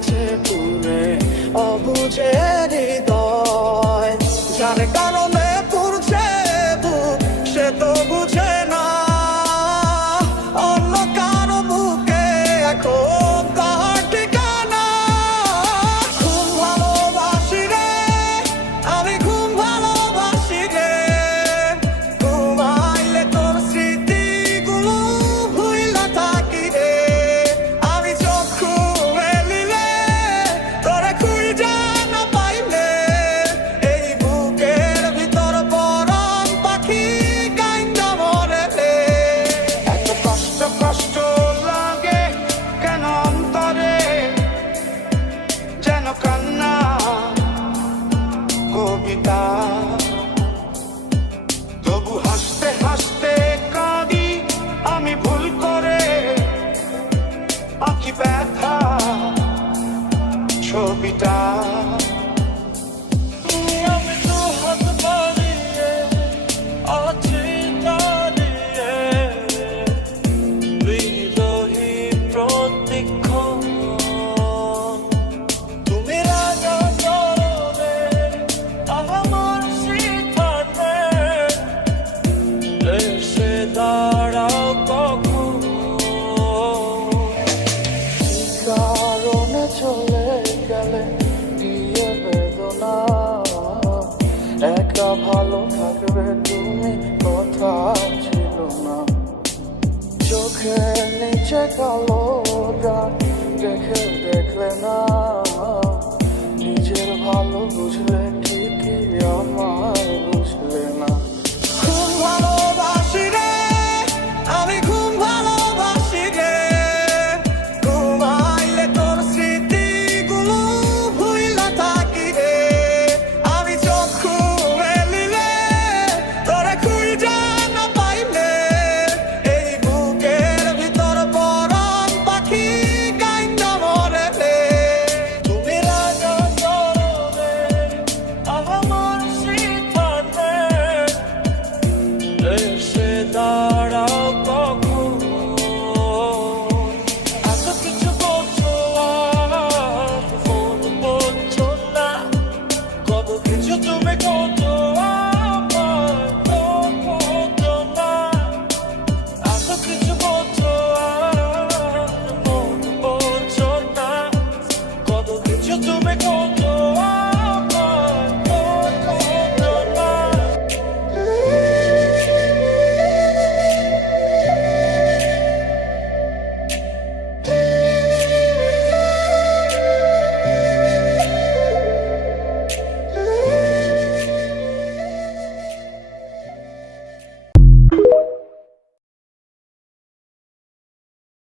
আছে পুরে অবুঝে হৃদয়, যার কারণে পুরছে বুক সে তো বুঝে না অন্য কারো বুকে এখন কার ঠিকানা। ঘুম ভালোবাসি রে আমি, ঘুম ভালোবাসি রে, ঘুমাইলে তোর স্মৃতিগুলো ভুইলা থাকি রে। আমি চক্ষু মেলিলে তোরে খুঁজা না পাইলে এই বুকের ভিতর পরাণ পাখি কাইন্দা মরে রে। এত কষ্ট কষ্ট লাগে কেন অন্তরে, যেন কান্না কবিতা, তবু হাসতে হাসতে কাঁদি আমি ভুল করে, আঁকি ব্যথা ছবিটা। আমি তো হাত বাড়িয়ে আছি দাঁড়িয়ে, বিরোহী প্রতিক্ষণ। তুমি রাজা চরণে আমার সিদ্ধান্তে এসে দাঁড়াও কখন। কারণে চলে গেলে দিয়ে বেদনা, একা ভালো থাকবে তুমি কথা ছিল না। চোখের নিচে কালো দাগ রেখে দেখলে না, নিজের ভালো বুঝলে ঠিকই আমার বুঝলে না। ঘুম ভালোবাসি রে আমি, ঘুম ভালোবাসি রে, ঘুমাইলে তোর স্মৃতিগুলো ভুইলা থাকি রে। আমি চক্ষু মেলিলে তোরে খুঁজা না পাইলে এই বুকের ভিতর পরাণ পাখি কাইন্দা মরে রে। তুমি রাজা চরণে আমার সিদ্ধান্তে এসে দাঁড়াও কখন। এত কিছু বলছো আর ফোন বলছো না, কত কিছু তুমি করছো আমার তো করছো না। এত কিছু বলছো আর ফোন বলছো না, কত কিছু তুমি করছো